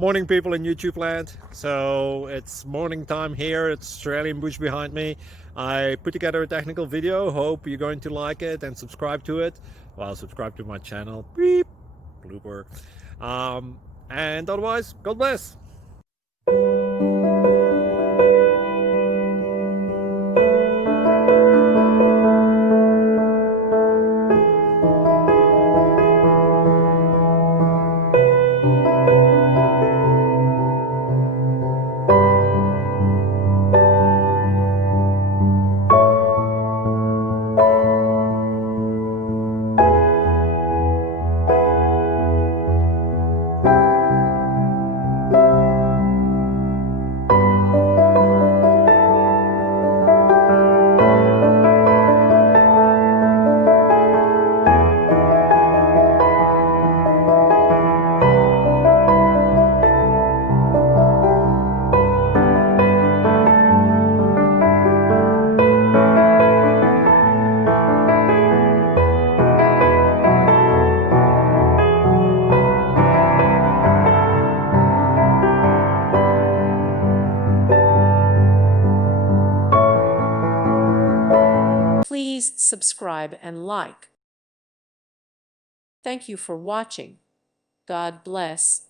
Morning, people in YouTube land. So it's morning time here. It's Australian bush behind me. I put together a technical video. Hope you're going to like it and subscribe to it. Well, subscribe to my channel. Beep. Blooper. And otherwise, God bless. Please subscribe and like. Thank you for watching. God bless.